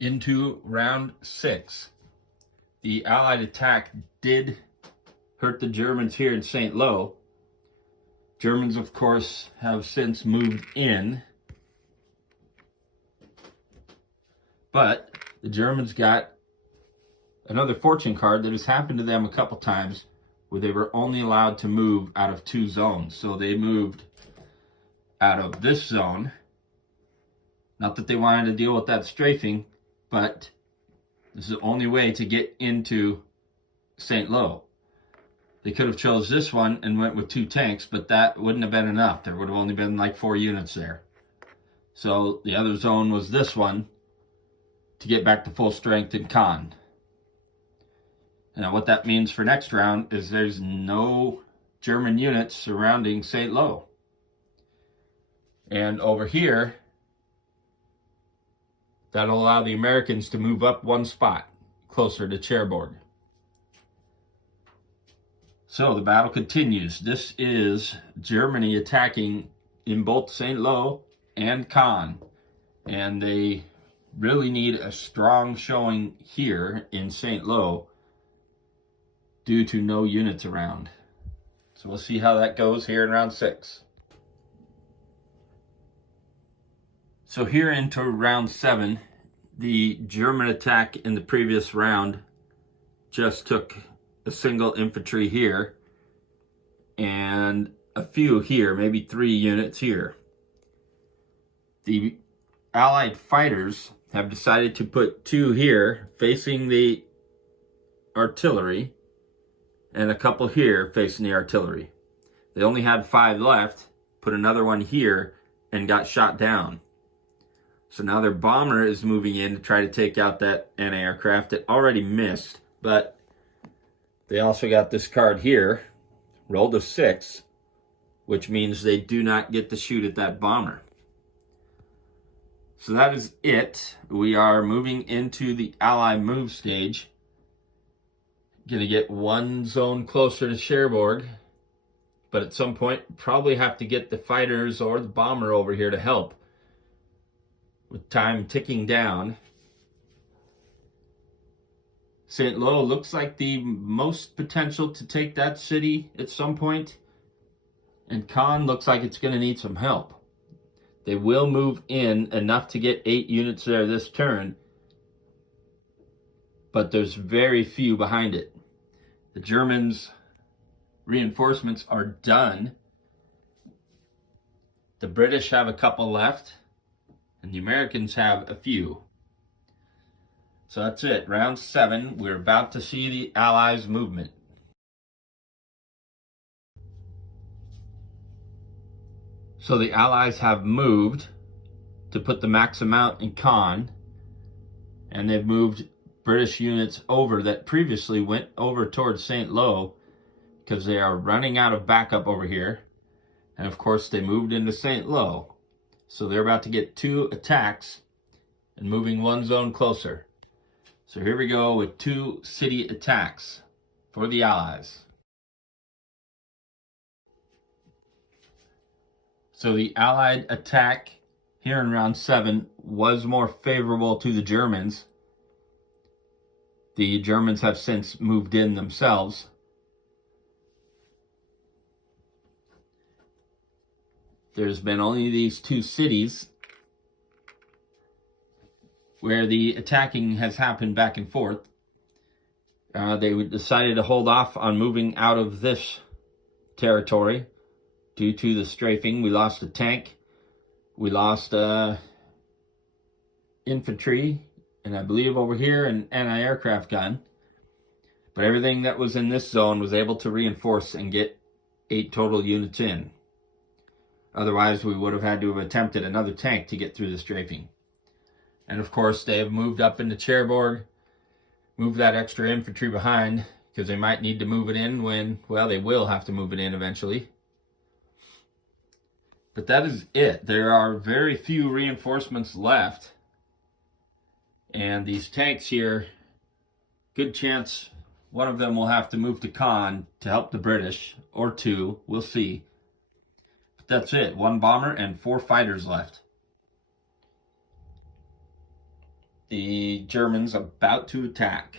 into round 6. The Allied attack did hurt the Germans here in St. Lo. Germans, of course, have since moved in. But the Germans got another fortune card that has happened to them a couple times where they were only allowed to move out of 2 zones. So they moved out of this zone. Not that they wanted to deal with that strafing, but this is the only way to get into St. Lo. They could have chose this one and went with 2 tanks, but that wouldn't have been enough. There would have only been like 4 units there. So the other zone was this one to get back to full strength in Caen. Now what that means for next round is there's no German units surrounding St. Lo. And over here, that'll allow the Americans to move up 1 spot closer to Cherbourg. So the battle continues. This is Germany attacking in both St. Lo and Caen. And they really need a strong showing here in St. Lo due to no units around. So we'll see how that goes here in round 6. So here into round 7, the German attack in the previous round just took a single infantry here and a few here, maybe 3 units here. The Allied fighters have decided to put 2 here facing the artillery and a couple here facing the artillery. They only had 5 left, put another one here and got shot down. So now their bomber is moving in to try to take out that anti-aircraft. It already missed, but they also got this card here, rolled a 6, which means they do not get to shoot at that bomber. So that is it. We are moving into the Ally move stage. Gonna get 1 zone closer to Cherbourg, but at some point probably have to get the fighters or the bomber over here to help. With time ticking down, St. Lo looks like the most potential to take that city at some point, and Caen looks like it's going to need some help. They will move in enough to get 8 units there this turn, but there's very few behind it. The Germans' reinforcements are done. The British have a couple left, and the Americans have a few. So that's it. Round 7. We're about to see the Allies' movement. So the Allies have moved to put the max amount in Caen, and they've moved British units over that previously went over towards St. Lo because they are running out of backup over here. And of course they moved into St. Lo. So they're about to get 2 attacks and moving 1 zone closer. So here we go with 2 city attacks for the Allies. So the Allied attack here in round 7 was more favorable to the Germans. The Germans have since moved in themselves. There's been only these 2 cities where the attacking has happened back and forth. They decided to hold off on moving out of this territory due to the strafing. We lost a tank, we lost infantry, and I believe over here an anti-aircraft gun. But everything that was in this zone was able to reinforce and get 8 total units in. Otherwise, we would have had to have attempted another tank to get through the strafing. And of course, they have moved up into Cherbourg, moved that extra infantry behind, because they might need to move it in when, well, they will have to move it in eventually. But that is it. There are very few reinforcements left. And these tanks here, good chance one of them will have to move to Caen to help the British, or 2, we'll see. But that's it, 1 bomber and 4 fighters left. The the Germans about to attack.